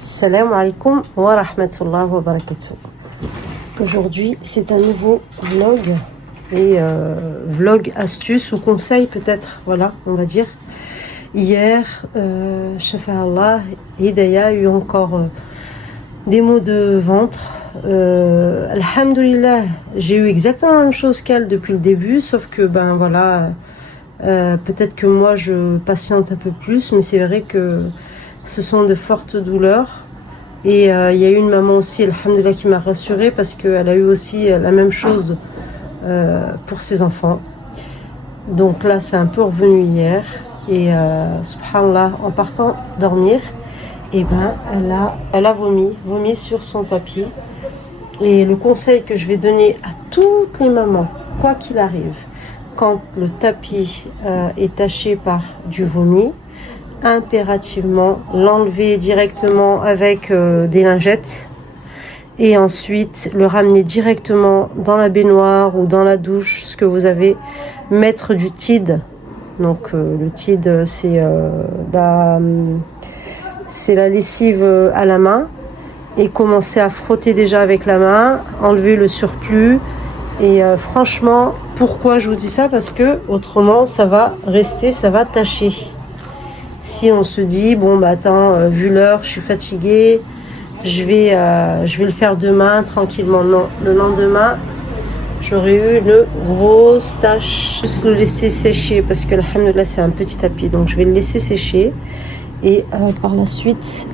Salam alaikum wa rahmatullahi wa barakatuh. Aujourd'hui, c'est un nouveau vlog et vlog astuce ou conseil peut-être, voilà, on va dire. Hier, Shafa'Allah, Hidayah a eu encore des maux de ventre. Alhamdulillah, j'ai eu exactement la même chose qu'elle depuis le début, sauf que ben voilà, peut-être que moi je patiente un peu plus, mais c'est vrai que ce sont de fortes douleurs. Et il y a eu une maman aussi, alhamdoulilah, qui m'a rassurée parce qu'elle a eu aussi la même chose pour ses enfants. Donc là, c'est un peu revenu hier. Et subhanallah, en partant dormir, et ben, elle a vomi sur son tapis. Et le conseil que je vais donner à toutes les mamans, quoi qu'il arrive, quand le tapis est taché par du vomi, impérativement l'enlever directement avec des lingettes et ensuite le ramener directement dans la baignoire ou dans la douche, ce que vous avez, mettre du Tide. Donc le Tide, c'est la lessive à la main, et commencer à frotter déjà avec la main, enlever le surplus. Et franchement, pourquoi je vous dis ça? Parce que autrement ça va rester, ça va tacher. Si on se dit bon bah attends, vu l'heure, je suis fatiguée, je vais le faire demain tranquillement. Non, le lendemain, j'aurais eu une grosse tache. Juste le laisser sécher parce que alhamdoulilah c'est un petit tapis, donc je vais le laisser sécher. Et par la suite,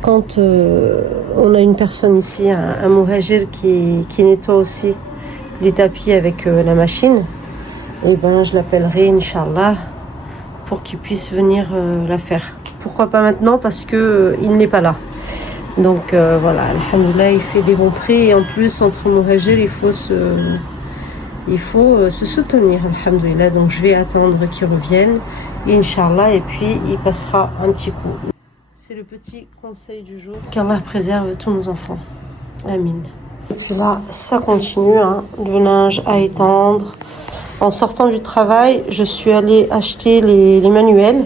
quand on a une personne ici, un muhajir qui nettoie aussi les tapis avec la machine, et ben je l'appellerai Inch'Allah pour qu'il puisse venir la faire. Pourquoi pas maintenant? Parce que il n'est pas là. Donc voilà, alhamdoulilah, il fait des bons prix et en plus entre muhajir, il faut se soutenir, alhamdoulilah. Donc je vais attendre qu'il revienne, Inch'Allah, et puis il passera un petit coup. C'est le petit conseil du jour. Qu'Allah préserve tous nos enfants. Amin. Et puis là, ça continue, hein, le linge à étendre. En sortant du travail, je suis allée acheter les manuels.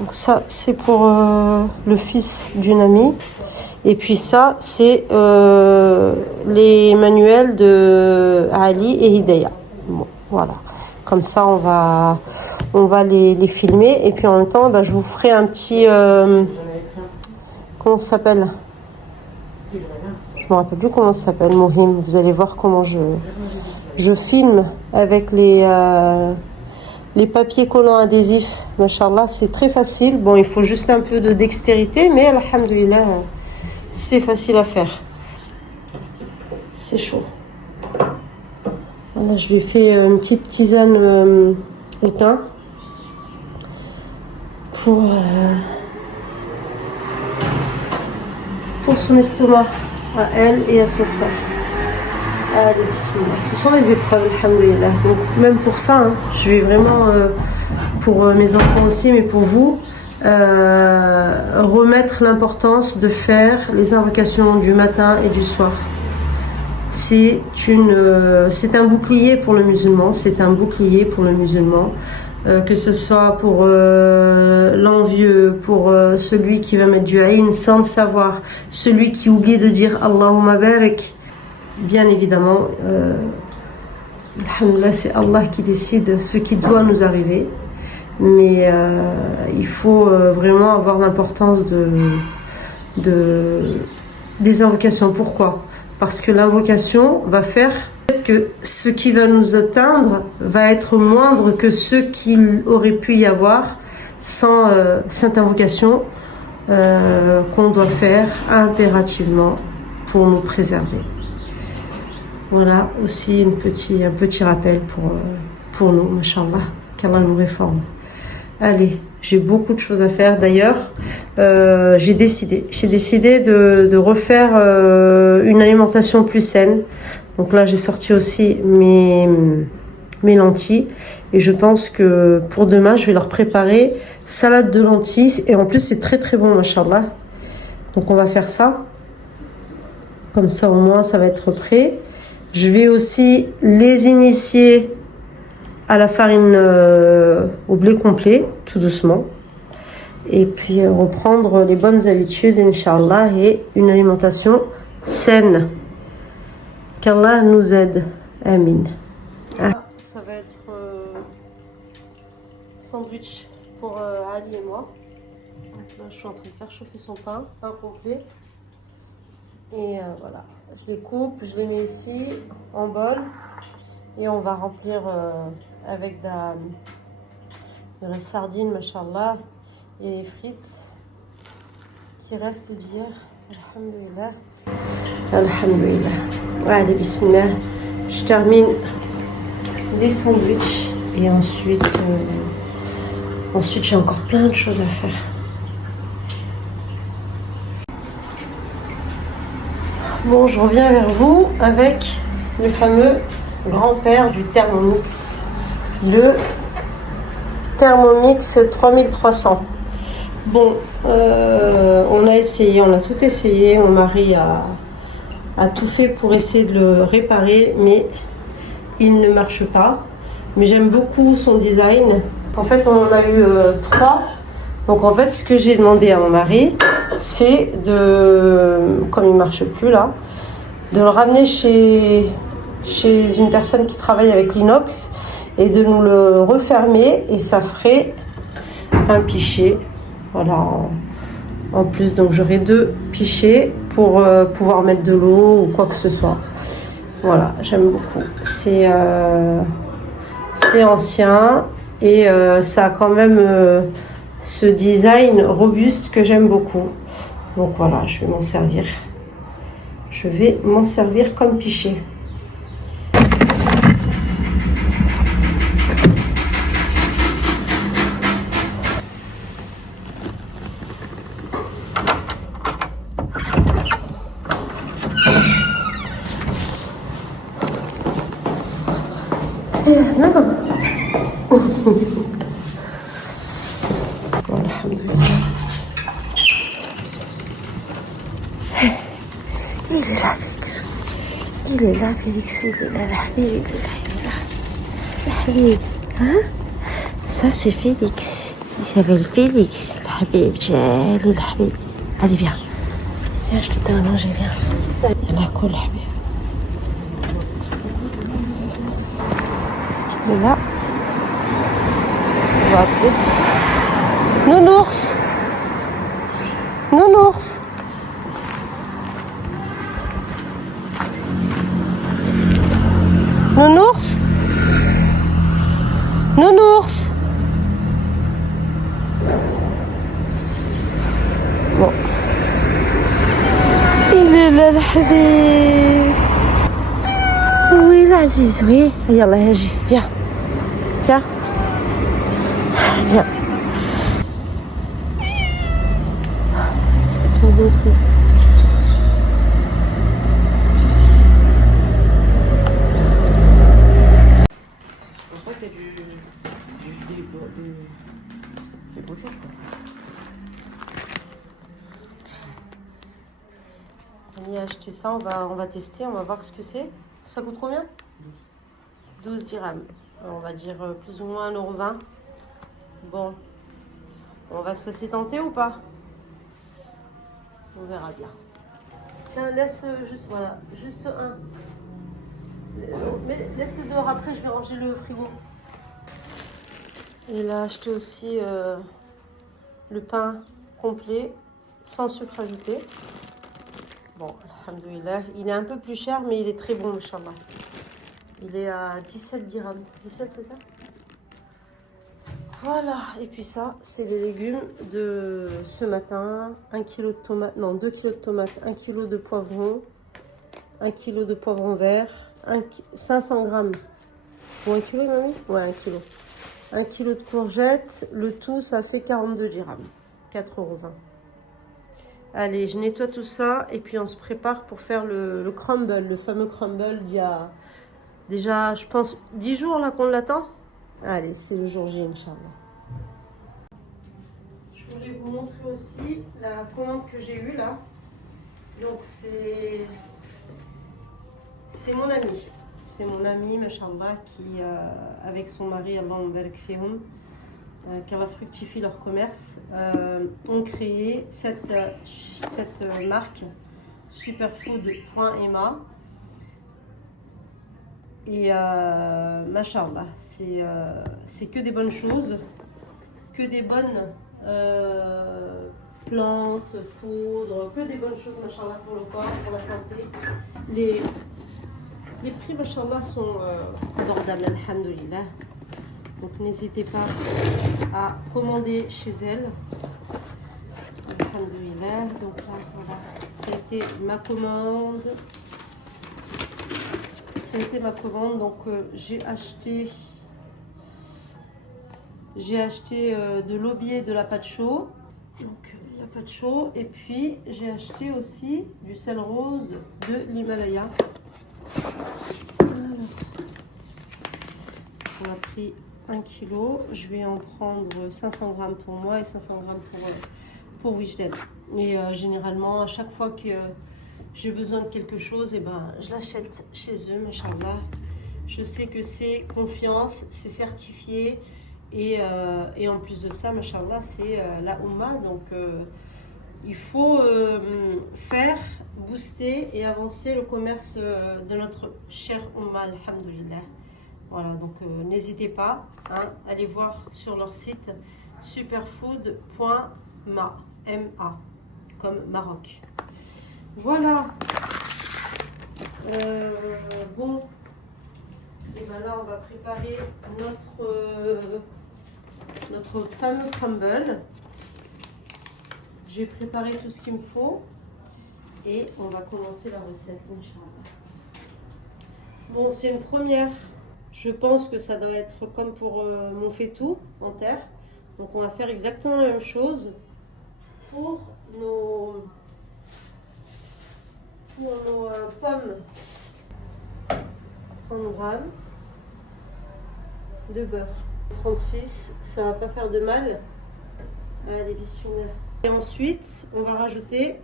Donc ça, c'est pour le fils d'une amie. Et puis ça, c'est les manuels de Ali et Hidayah. Bon, voilà. Comme ça, on va les filmer. Et puis en même temps, bah, je vous ferai un petit... comment ça s'appelle? Je me rappelle plus comment ça s'appelle, Mohim. Vous allez voir comment je filme avec les papiers collants adhésifs. Machallah, c'est très facile. Bon, il faut juste un peu de dextérité, mais alhamdoulilah, c'est facile à faire. C'est chaud. Voilà, je lui ai fait une petite tisane au thym pour son estomac, à elle et à son frère. Allez, bismillah. Ce sont les épreuves, alhamdoulilah. Donc même pour ça, hein, je vais vraiment, pour mes enfants aussi, mais pour vous, remettre l'importance de faire les invocations du matin et du soir. C'est un bouclier pour le musulman, c'est un bouclier pour le musulman. Que ce soit pour l'envieux, pour celui qui va mettre du aïn sans le savoir, celui qui oublie de dire Allahumma barik. Bien évidemment, alhamdoulilah, c'est Allah qui décide ce qui doit nous arriver, mais il faut vraiment avoir l'importance des invocations. Pourquoi? Parce que l'invocation va faire que ce qui va nous atteindre va être moindre que ce qu'il aurait pu y avoir sans cette invocation qu'on doit faire impérativement pour nous préserver. Voilà aussi un petit rappel pour nous, machallah, qu'Allah nous réforme. Allez, j'ai beaucoup de choses à faire. D'ailleurs, j'ai décidé de refaire une alimentation plus saine. Donc là, j'ai sorti aussi mes lentilles. Et je pense que pour demain, je vais leur préparer salade de lentilles. Et en plus, c'est très très bon, machallah. Donc on va faire ça. Comme ça, au moins, ça va être prêt. Je vais aussi les initier à la farine au blé complet, tout doucement. Et puis reprendre les bonnes habitudes, Inch'Allah, et une alimentation saine. Qu'Allah nous aide. Amin. Ça va être sandwich pour Ali et moi. Donc là, je suis en train de faire chauffer son pain complet. Et voilà, je les coupe, je les mets ici en bol. Et on va remplir avec de la sardine, machallah, et les frites qui restent d'hier. Alhamdulillah. Alhamdulillah. Allez, bismillah. Je termine les sandwichs et ensuite j'ai encore plein de choses à faire. Bon, je reviens vers vous avec le fameux grand-père du Thermomix, le Thermomix 3300. Bon, on a essayé, on a tout essayé, mon mari a tout fait pour essayer de le réparer, mais il ne marche pas. Mais j'aime beaucoup son design. En fait, on en a eu 3. Donc en fait, ce que j'ai demandé à mon mari, c'est comme il ne marche plus là, de le ramener chez une personne qui travaille avec l'inox et de nous le refermer, et ça ferait un pichet. Voilà, en plus, donc j'aurai 2 pichets pour pouvoir mettre de l'eau ou quoi que ce soit. Voilà, j'aime beaucoup. C'est ancien et ça a quand même ce design robuste que j'aime beaucoup. Donc voilà, je vais m'en servir. Je vais m'en servir comme pichet. Non. Alhamdulillah. Il est là, Félix. Il est là, Félix. Il est là, il est là. Le Habib. Hein? Ça, c'est Félix. Il s'appelle Félix. Le Habib, le Habib. Allez, viens. Viens, je te donne à manger, viens. Il a quoi, le Habib? Il est là. On va appeler. Nounours. Nounours. Nounours. Nounours. Bon. Il est là, le Habib. Oui, l'Aziz, oui. Yallah, Haji, viens. Viens. Viens. On y a acheté ça, on va tester, on va voir ce que c'est. Ça coûte combien? 12 dirhams. On va dire plus ou moins 1,20 €. Bon, on va se laisser tenter ou pas? On verra bien. Tiens, laisse juste, voilà, juste un. Mais laisse-le dehors, après je vais ranger le frigo. Il a acheté aussi le pain complet, sans sucre ajouté. Bon, alhamdoulilah, il est un peu plus cher, mais il est très bon, Inch'Allah. Il est à 17 dirhams. 17, c'est ça? Voilà, et puis ça, c'est les légumes de ce matin. 1 kg de tomates, non, 2 kg de tomates, 1 kg de poivrons, 1 kg de poivrons verts, 500 grammes. Ou 1 kg, mamie? Ouais, 1 kg. 1 kg de courgettes, le tout, ça fait 42 dirhams. 4,20 €. Allez, je nettoie tout ça et puis on se prépare pour faire le crumble, le fameux crumble d'il y a déjà, je pense, 10 jours là qu'on l'attend. Allez, c'est le jour J, Inch'Allah. Je voulais vous montrer aussi la commande que j'ai eue là. Donc c'est mon ami. C'est mon ami, Mashallah, qui avec son mari, Allah barak fihum, qu'elle a fructifié leur commerce, ont créé cette marque superfood.ma. Et machallah, c'est que des bonnes choses, que des bonnes plantes, poudres, que des bonnes choses, machallah, pour le corps, pour la santé. Les prix, machallah, sont abordables, alhamdoulilah. Donc n'hésitez pas à commander chez elle. Alhamdoulilah. Donc là, voilà, ça a été ma commande. C'était ma commande, donc j'ai acheté de l'aubier, de la pâte chaude, donc la pâte chaude, et puis j'ai acheté aussi du sel rose de l'Himalaya. Voilà. On a pris 1 kg, je vais en prendre 500 grammes pour moi et 500 grammes pour Wijden. Et généralement, à chaque fois que j'ai besoin de quelque chose, et ben, je l'achète chez eux, machallah. Je sais que c'est confiance, c'est certifié. Et en plus de ça, machallah, c'est la Oumma. Donc, il faut faire booster et avancer le commerce de notre cher Oumma, alhamdoulilah. Voilà, donc n'hésitez pas, hein, allez voir sur leur site superfood.ma, M-A, comme Maroc. Voilà. Bon. Et ben là, on va préparer notre fameux crumble. J'ai préparé tout ce qu'il me faut. Et on va commencer la recette, Inch'Allah. Bon, c'est une première. Je pense que ça doit être comme pour mon faitout en terre. Donc, on va faire exactement la même chose pour nos pommes. 30 grammes de beurre. 36, ça va pas faire de mal. Allez, bismillah. Et ensuite, on va rajouter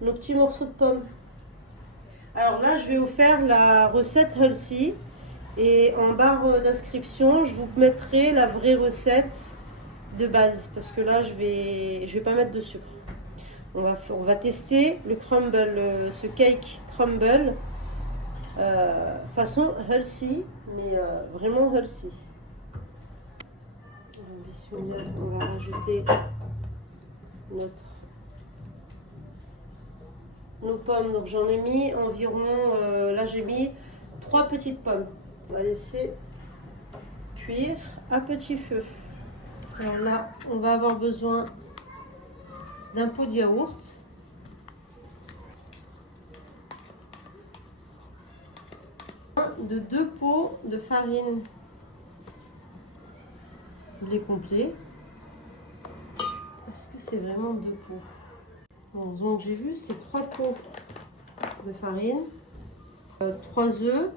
nos petits morceaux de pommes. Alors là, je vais vous faire la recette healthy. Et en barre d'inscription, je vous mettrai la vraie recette de base. Parce que là, je vais pas mettre de sucre. On va tester le crumble, ce cake crumble. Façon healthy, mais vraiment healthy. Bismillah, on va rajouter nos pommes. Donc j'en ai mis environ, là j'ai mis 3 petites pommes. On va laisser cuire à petit feu. Alors là, on va avoir besoin d'un pot de yaourt. De 2 pots de farine blé complet. Est-ce que c'est vraiment 2 pots? Bon, donc j'ai vu, c'est 3 pots de farine, 3 œufs,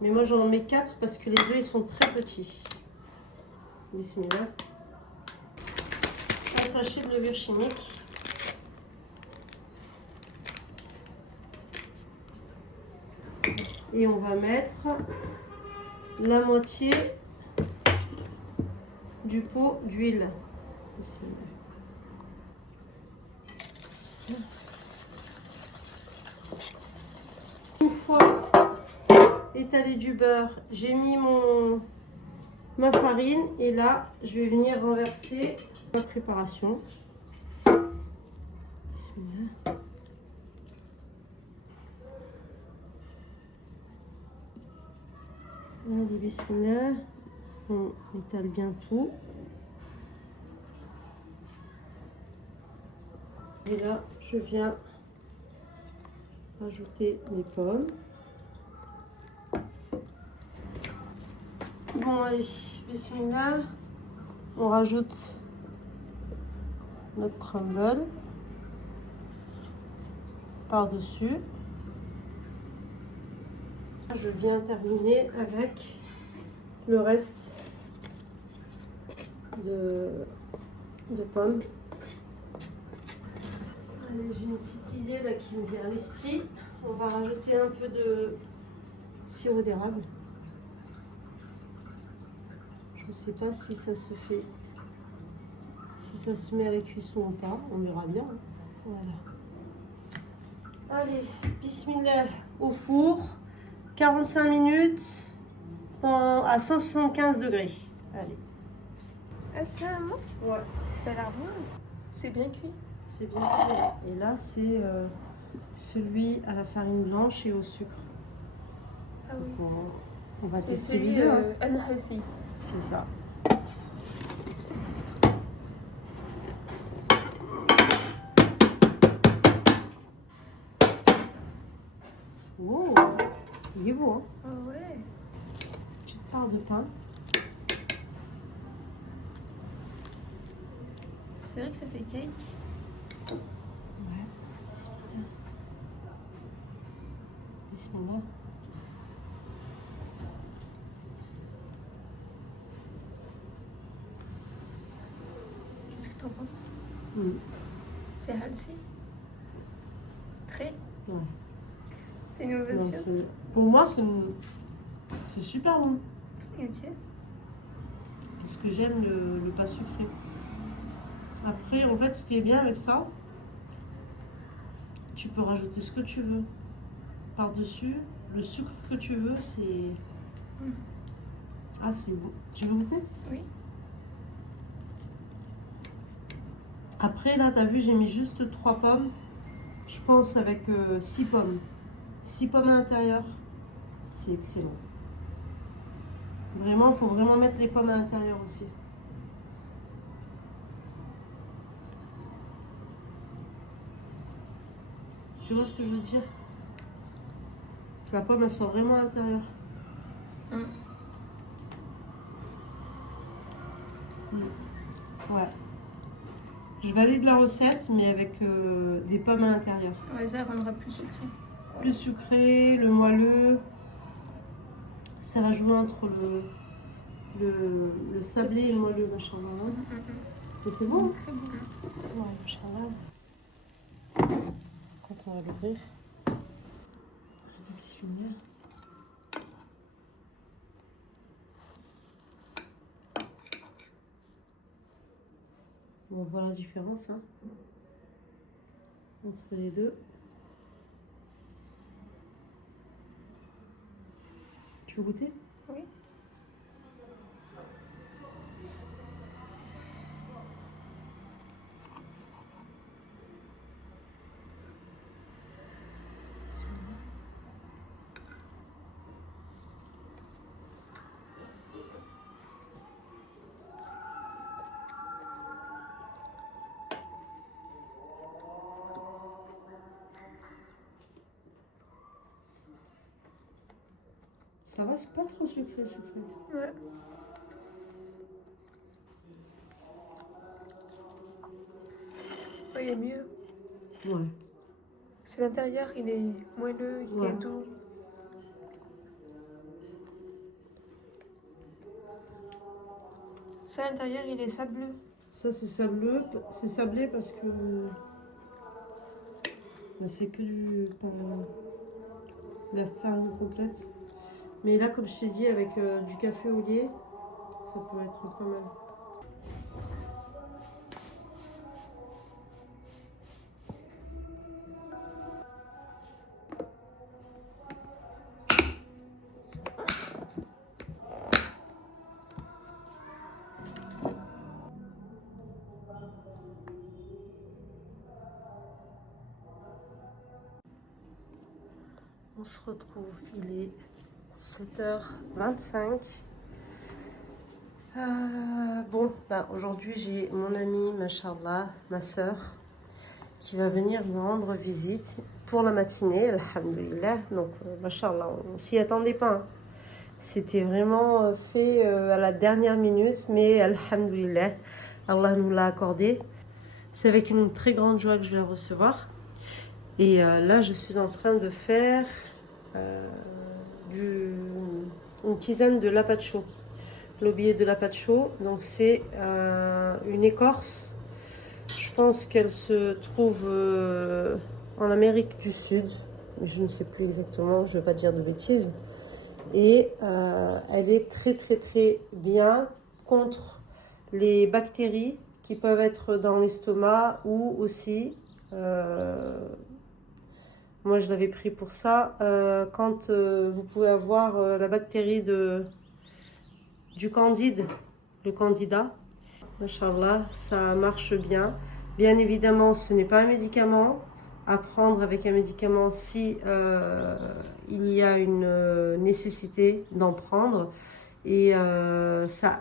mais moi j'en mets 4 parce que les œufs ils sont très petits. Bismillah. Un sachet de levure chimique. Et on va mettre la moitié du pot d'huile. Une fois étalé du beurre, j'ai mis ma farine et là je vais venir renverser ma préparation. Allez, bismillah, on étale bien tout. Et là, je viens rajouter mes pommes. Bon, allez, bismillah, on rajoute notre crumble par-dessus. Je viens terminer avec le reste de pommes. Allez, j'ai une petite idée là qui me vient à l'esprit. On va rajouter un peu de sirop d'érable. Je ne sais pas si ça se fait si ça se met à la cuisson ou pas, on verra bien. Voilà. Allez, bismillah, au four, 45 minutes à 175 degrés. Allez. Ah, ça, non? Ouais. Ça a l'air bon. C'est bien cuit. C'est bien fait. Et là, c'est celui à la farine blanche et au sucre. Ah oui. Donc, on va C'est tester les celui deux. Hein. unhealthy. C'est ça. Oh, il est beau. Hein. Ah ouais. Petite part de pain. C'est vrai que ça fait cake. Ouais. Bismillah. Bismillah. Qu'est-ce que t'en penses? Mm. C'est healthy? Très? Ouais. C'est une mauvaise Non, chose? pour moi, c'est super bon. Ok. Parce que j'aime le pas sucré. Après, en fait, ce qui est bien avec ça, tu peux rajouter ce que tu veux. Par-dessus, le sucre que tu veux, c'est... Ah, c'est bon. Tu veux goûter? Oui. Après, là, t'as vu, j'ai mis juste 3 pommes. Je pense avec 6 pommes. 6 pommes à l'intérieur. C'est excellent. Vraiment, il faut vraiment mettre les pommes à l'intérieur aussi. Tu vois ce que je veux dire? Que la pomme, elle soit vraiment à l'intérieur. Mm. Ouais. Je valide la recette, mais avec des pommes à l'intérieur. Ouais, ça rendra plus sucré. Plus sucré, le moelleux. Ça va jouer entre le sablé et le moelleux, machallah. Mais c'est bon. Hein? Très bon. Ouais, machallah. Quand on va l'ouvrir. Bismillah. On voit la différence hein, entre les deux. Tu veux goûter? Oui. Ça va, c'est pas trop sucré. Ouais. Ouais, il est mieux. Ouais. C'est l'intérieur, il est moelleux, il est doux. Ça, à l'intérieur, il est sableux. Ça, c'est sableux. C'est sablé parce que c'est que de la farine complète. Mais là, comme je t'ai dit, avec du café au lait, ça peut être pas mal. On se retrouve, il est 7h25. Bon, aujourd'hui j'ai mon amie, machallah, ma soeur, qui va venir me rendre visite pour la matinée, alhamdoulilah. Donc, machallah, on s'y attendait pas. Hein. C'était vraiment fait à la dernière minute, mais alhamdoulilah, Allah nous l'a accordé. C'est avec une très grande joie que je vais la recevoir. Et là, je suis en train de faire une tisane de lapacho. L'aubier de lapacho, donc c'est une écorce. Je pense qu'elle se trouve en Amérique du Sud, mais je ne sais plus exactement, je ne vais pas dire de bêtises. Et elle est très très très bien contre les bactéries qui peuvent être dans l'estomac ou aussi, moi je l'avais pris pour ça, quand vous pouvez avoir la bactérie du candide, le candida. Inch'Allah, ça marche bien. Bien évidemment, ce n'est pas un médicament à prendre avec un médicament si il y a une nécessité d'en prendre. Et ça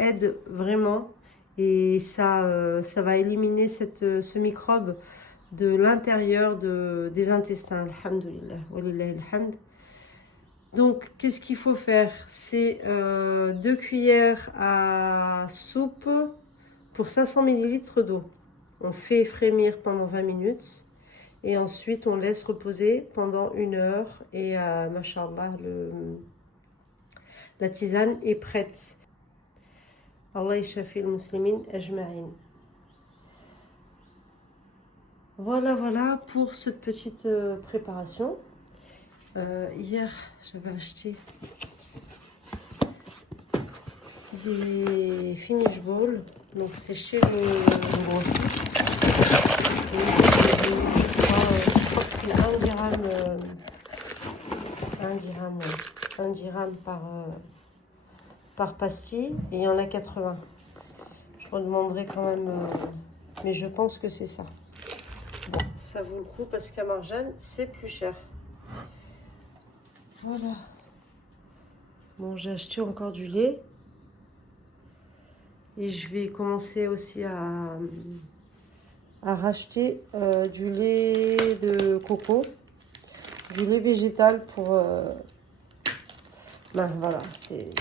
aide vraiment et ça va éliminer ce microbe de l'intérieur des intestins. Alhamdulillah. Walillahi alhamd. Donc, qu'est-ce qu'il faut faire? C'est 2 cuillères à soupe pour 500 ml d'eau. On fait frémir pendant 20 minutes et ensuite on laisse reposer pendant 1 heure et mashallah, la tisane est prête. Allah yashafi al-muslimin ajma'in. Voilà pour cette petite préparation. Hier, j'avais acheté des finish balls. Donc, c'est chez le grossiste. Je crois que c'est 1 dirham, 1 dirham par pastille. Et il y en a 80. Je redemanderai quand même, mais je pense que c'est ça. Bon, ça vaut le coup parce qu'à Marjane, c'est plus cher. Voilà. Bon, j'ai acheté encore du lait. Et je vais commencer aussi à racheter du lait de coco. Du lait végétal pour... ben, voilà,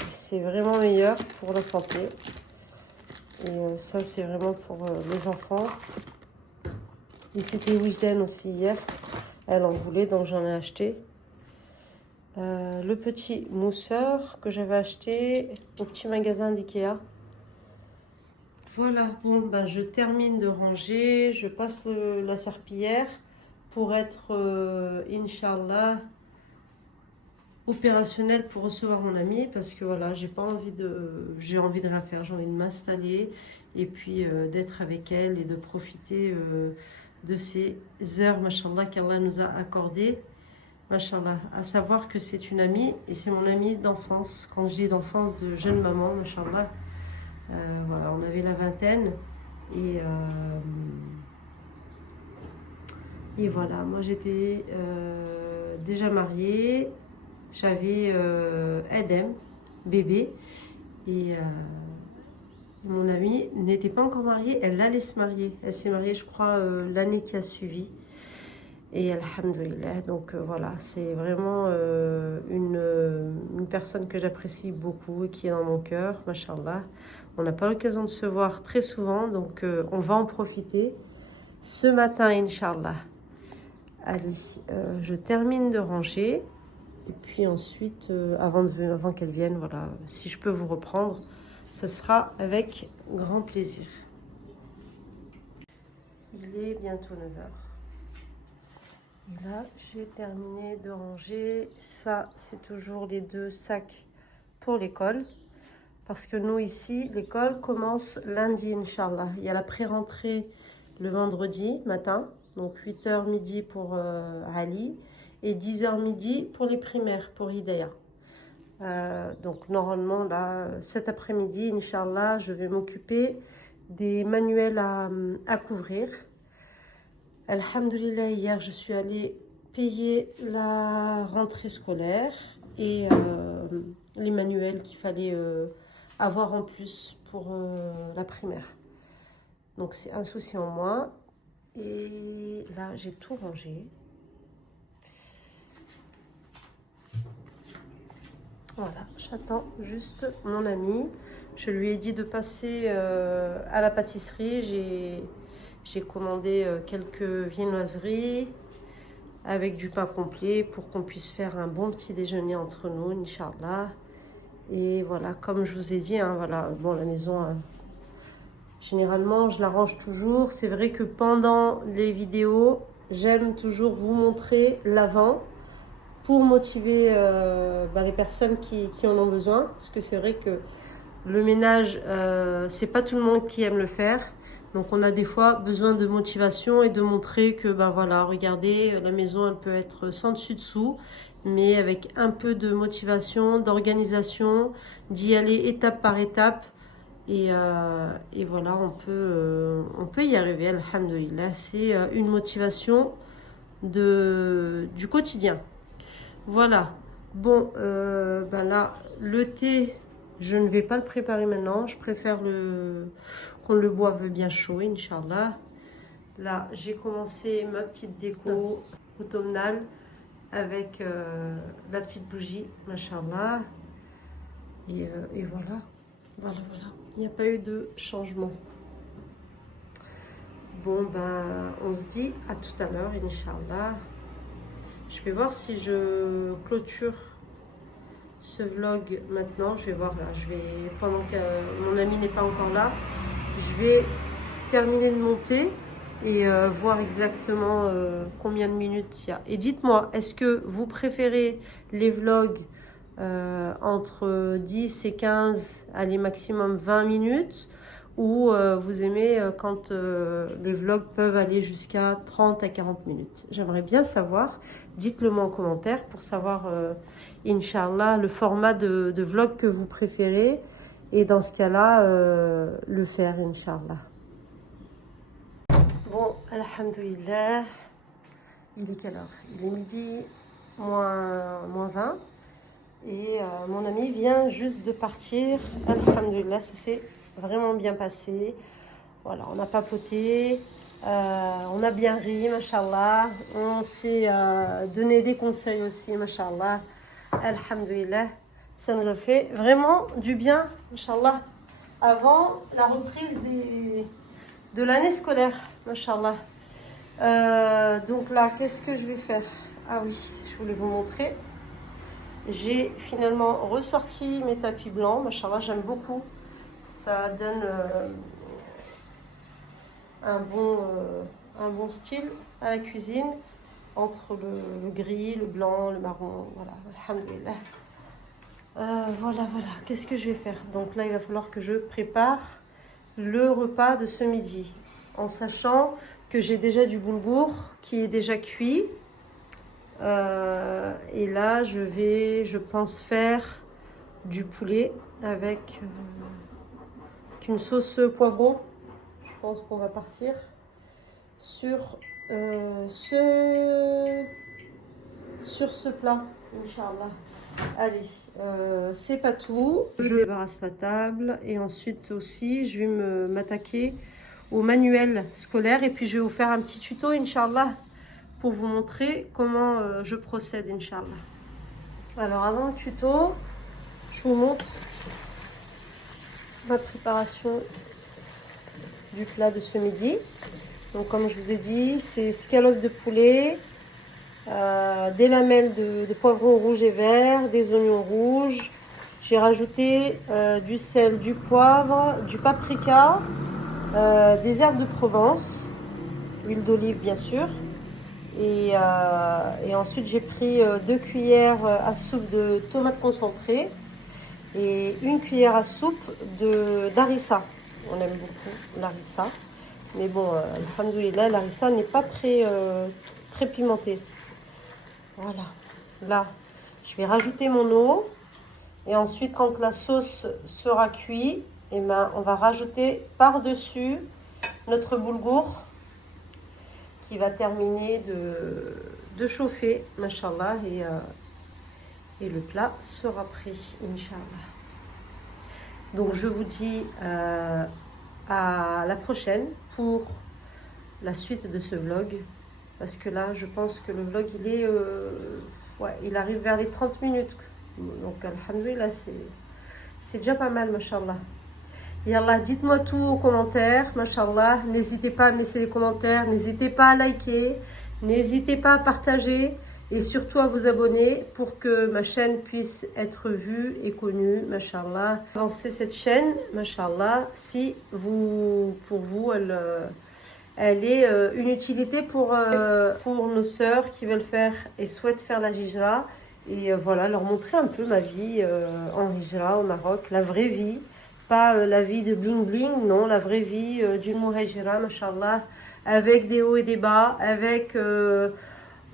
c'est vraiment meilleur pour la santé. Et ça, c'est vraiment pour les enfants. Et c'était Wijden aussi hier. Elle en voulait, donc j'en ai acheté. Le petit mousseur que j'avais acheté au petit magasin d'Ikea. Voilà, bon, ben je termine de ranger. Je passe la serpillière pour être, Inch'Allah, opérationnelle pour recevoir mon ami. Parce que voilà, j'ai envie de rien faire. J'ai envie de m'installer et puis d'être avec elle et de profiter de ces heures, machallah, qu'Allah nous a accordées. Machallah, à savoir que c'est une amie, et c'est mon amie d'enfance. Quand je dis d'enfance, de jeune maman, machallah. Voilà, on avait la vingtaine. Et voilà, moi j'étais déjà mariée. J'avais Edem, bébé. Et mon amie n'était pas encore mariée, elle allait se marier. Elle s'est mariée, je crois, l'année qui a suivi. Et alhamdoulilah, donc voilà, c'est vraiment une personne que j'apprécie beaucoup et qui est dans mon cœur, mashallah. On n'a pas l'occasion de se voir très souvent, donc on va en profiter ce matin, Inch'Allah. Allez, je termine de ranger. Et puis ensuite, avant qu'elle vienne, voilà, si je peux vous reprendre, ce sera avec grand plaisir. Il est bientôt 9h. Et là, j'ai terminé de ranger. Ça, c'est toujours les 2 sacs pour l'école. Parce que nous, ici, l'école commence lundi, Inch'Allah. Il y a la pré-rentrée le vendredi matin. Donc 8h midi pour Ali. Et 10h midi pour les primaires, pour Hidaya. Donc normalement, là, cet après-midi, Inch'Allah, je vais m'occuper des manuels à couvrir. Alhamdulillah, hier, je suis allée payer la rentrée scolaire et les manuels qu'il fallait avoir en plus pour la primaire. Donc, c'est un souci en moins. Et là, j'ai tout rangé. Voilà, j'attends juste mon ami. Je lui ai dit de passer à la pâtisserie. J'ai commandé quelques viennoiseries avec du pain complet pour qu'on puisse faire un bon petit déjeuner entre nous, Inch'Allah. Et voilà, comme je vous ai dit, hein, voilà, bon, la maison, hein, généralement, je la range toujours. C'est vrai que pendant les vidéos, j'aime toujours vous montrer l'avant pour motiver les personnes qui en ont besoin. Parce que c'est vrai que Le ménage, c'est pas tout le monde qui aime le faire. Donc on a des fois besoin de motivation et de montrer que ben voilà, regardez, la maison elle peut être sans dessus dessous, mais avec un peu de motivation, d'organisation, d'y aller étape par étape. Et voilà, on peut y arriver, alhamdoulilah. C'est une motivation du quotidien. Voilà. Bon, ben là, le thé, je ne vais pas le préparer maintenant. Je préfère qu'on le boive bien chaud, Inch'Allah. Là, j'ai commencé ma petite déco automnale avec la petite bougie, Machallah. Et voilà. Voilà. Il n'y a pas eu de changement. Bon, ben, on se dit à tout à l'heure, Inch'Allah. Je vais voir si je clôture ce vlog maintenant. Je vais voir là. Pendant que mon ami n'est pas encore là, je vais terminer de monter et voir exactement combien de minutes il y a. Et dites-moi, est-ce que vous préférez les vlogs entre 10 et 15, allez maximum 20 minutes, ou vous aimez quand les vlogs peuvent aller jusqu'à 30 à 40 minutes? J'aimerais bien savoir, dites-le moi en commentaire pour savoir, Inch'Allah, le format de vlog que vous préférez, et dans ce cas-là, le faire, Inch'Allah. Bon, alhamdoulilah, il est quelle heure? Il est midi moins 20. Et mon ami vient juste de partir. Alhamdulillah, ça s'est vraiment bien passé. Voilà, on a papoté, on a bien ri, mashallah. On s'est donné des conseils aussi, mashallah. Alhamdulillah, ça nous a fait vraiment du bien, mashallah. Avant la reprise de l'année scolaire, mashallah. Donc là, qu'est-ce que je vais faire? Ah oui, je voulais vous montrer. J'ai finalement ressorti mes tapis blancs, machallah, j'aime beaucoup. Ça donne un bon style à la cuisine, entre le gris, le blanc, le marron, voilà, alhamdoulilah. Voilà, qu'est-ce que je vais faire? Donc là, il va falloir que je prépare le repas de ce midi, en sachant que j'ai déjà du boulgour qui est déjà cuit. Et là, je pense faire du poulet avec une sauce poivron. Je pense qu'on va partir sur ce plat, Inch'Allah. Allez, c'est pas tout. Je débarrasse la table et ensuite aussi, je vais m'attaquer au manuel scolaire et puis je vais vous faire un petit tuto, Inch'Allah, pour vous montrer comment je procède, Inch'Allah. Alors avant le tuto, je vous montre ma préparation du plat de ce midi. Donc comme je vous ai dit, c'est scalope de poulet, des lamelles de poivron rouge et vert, des oignons rouges. J'ai rajouté du sel, du poivre, du paprika, des herbes de Provence, huile d'olive bien sûr. Et ensuite, j'ai pris 2 cuillères à soupe de tomates concentrées et 1 cuillère à soupe d'harissa. On aime beaucoup l'harissa. Mais bon, alhamdoulilah, l'harissa n'est pas très pimentée. Voilà. Là, je vais rajouter mon eau. Et ensuite, quand la sauce sera cuite, eh ben, on va rajouter par-dessus notre boulgour, qui va terminer de chauffer, mashallah, et le plat sera prêt, Inch'Allah. Donc je vous dis à la prochaine pour la suite de ce vlog, parce que là je pense que le vlog il arrive vers les 30 minutes, donc alhamdoulilah, c'est déjà pas mal, mashallah. Et Allah, dites-moi tout aux commentaires, mashallah. N'hésitez pas à me laisser des commentaires, n'hésitez pas à liker, n'hésitez pas à partager et surtout à vous abonner pour que ma chaîne puisse être vue et connue, mashallah. Avancez cette chaîne, mashallah, si pour vous, elle est une utilité pour nos sœurs qui veulent faire et souhaitent faire la hijra. Et voilà, leur montrer un peu ma vie en hijra au Maroc, la vraie vie. pas la vie de bling bling, non, la vraie vie d'une muhajira, mashallah, avec des hauts et des bas, avec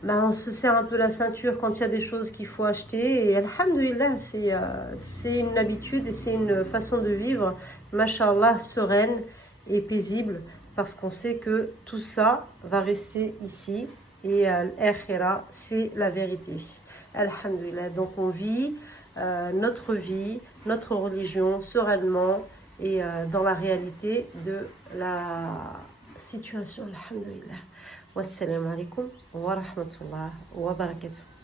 on se serre un peu la ceinture quand il y a des choses qu'il faut acheter. Et alhamdoulilah, c'est une habitude et c'est une façon de vivre, mashallah, sereine et paisible, parce qu'on sait que tout ça va rester ici. Et l'akhira, c'est la vérité. Alhamdoulilah. Donc on vit notre vie, notre religion sereinement et dans la réalité de la situation. Alhamdoulilah. Wassalamu alaikum wa rahmatullah wa barakatuh.